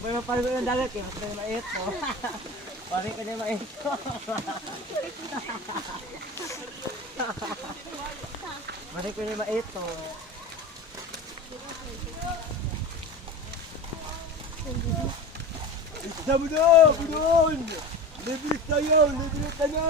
May mapaligo ng dagat eh. Mas na mait mo. Pari ka na mait ko. Pari ka na mait ko. Isa mo na! Bunon! Libre tayo! Libre tayo!